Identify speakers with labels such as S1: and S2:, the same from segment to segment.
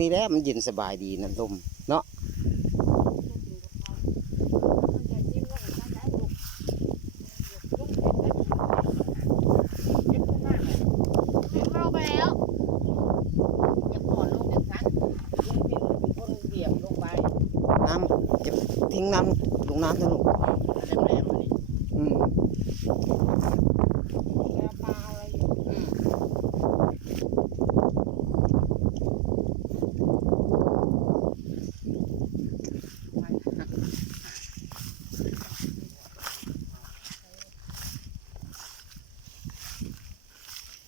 S1: นี้แหละมันเย็นสบายดีนะลมเนาะ
S2: เข้าไปแล้วอย่าผ่อนลงอย่างนั้นลุงพิมเป็นคนเหยียบลงไป
S1: น้ำจะทิ้งน้ำลงน้ำนะลูก
S2: แหลมๆอันนี้
S1: อืม
S2: ปลาอะไรอยู่อืม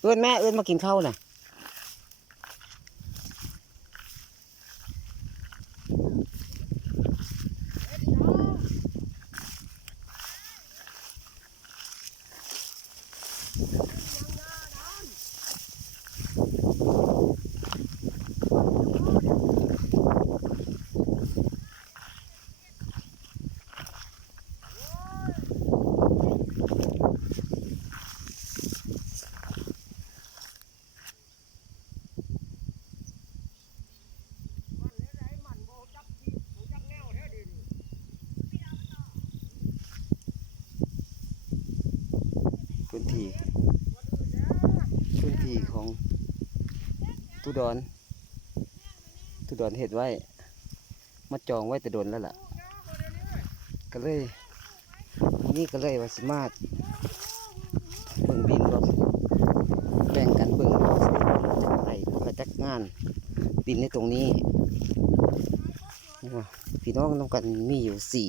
S1: เอื้อนแม่เอื้อนมากินข้าวน่ะ พื้นที่ พื้นที่ของตุดอนตุดอนเห็ดไว้ มาจองไว้แต่โดนแล้วล่ะ ก็เลยวันนี้ก็เลยว่าสิมาเบิ่งบินว่าแบ่งกันเบิ่งว่าสิจักไรคนละจักงานดินในตรงนี้ว่าพี่น้องน้องกันมีอยู่สี่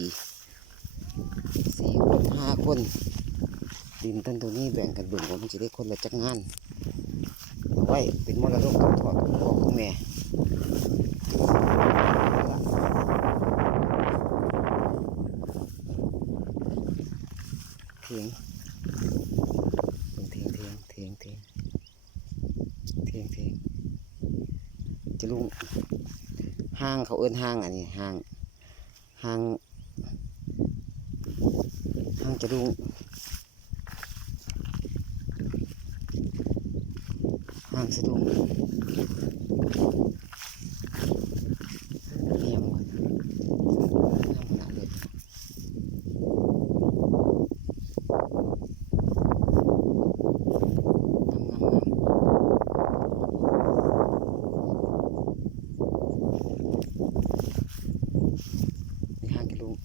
S1: สี่คนห้าคน ดินต้นตัวนี้แบ่งกันเบิ่งว่ามันจะได้คนละจักงานเอาไว้เป็นมรดกตกทอดของพ่อของแม่เถียงเบิ่งเถียงเถียงเถียงเถียงเถียงเถียงจะลุงห้างเขาเอิ้นห้างอันนี้ห้างห้างห้างจะลุง ห่างสะดุ้งเงียบหมดงามขนาดเลยงามงามงามนี่ห่างกิโลกิ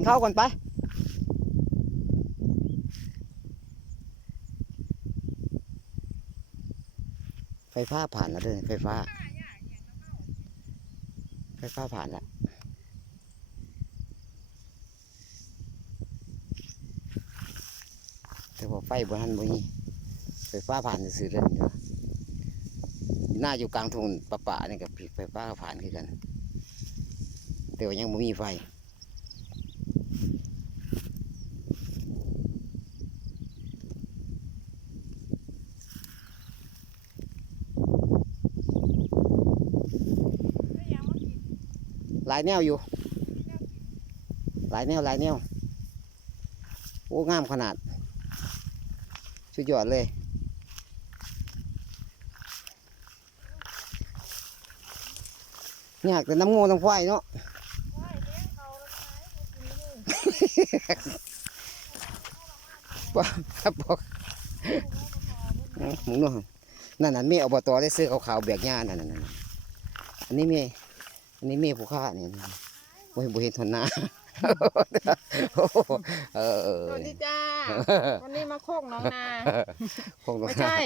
S1: นข้าวก่อนไปไฟฟ้าผ่านแล้วเด้อไฟฟ้า ไฟฟ้าผ่านแล้วแต่ว่าไฟบนทันบ่มีไฟฟ้าผ่านซื่อๆเด้อเดี๋ยวหน้าอยู่กลางทุ่งปะปะนี่กับไฟฟ้าผ่านคือกัน แต่ว่ายังบ่มีไฟ หลายแนวอยู่ หลายแนวหลายแนวโอ้งามขนาด สุดยอดเลย อยากแต่น้ำงูน้ำควายเนาะป้าครับบอกอื้อหมึงเนาะนั่นนั่นเมียอบตได้ซื้อขาวๆแบกหญ้านั่นนั่นนั่นอันนี้เมีย อันนี้เมียผู้ฆ่าเนี่ยโอ้ยบ่เห็นทนหน้าโอ้โหเออเออ
S2: สวัสดีจ้า วันนี้มาโคกน้องนา
S1: คงต้อง
S2: ไม่ใช่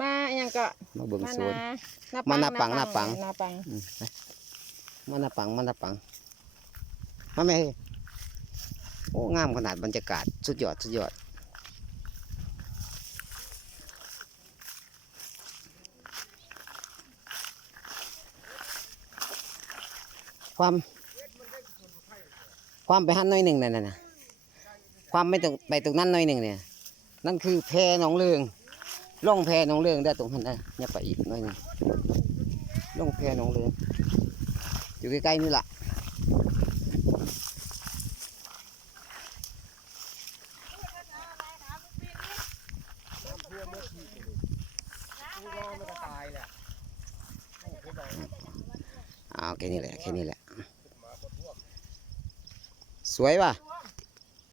S2: มาอย่างก็
S1: มาเบิ่ง
S2: มา
S1: สวน
S2: นา
S1: มานาปังนาปัง
S2: นาปัง
S1: อืมไปมันน่ะปังมันน่ะปังมาแม่เฮ้ยโอ้งามขนาดบรรยากาศสุดยอดสุดยอด ความ ความไปหันหน้อยหนึ่งนั่นน่ะนะความไม่ตรงไปตรงนั้นหน้อยหนึ่งเนี่ย นั่นคือแพหนองเลืองล่องแพหนองเลืองได้ตรงนั้นนะเนี่ยไปอีกหน้อยหนึ่งลงแพหนองเรืองอยู่ใกล้ๆนี่แหละ
S3: เอนเมื่อกี้นี่กูรอมันก็ตาแค่
S1: นี้แหละแค่นี้แหละ สวยป่ะ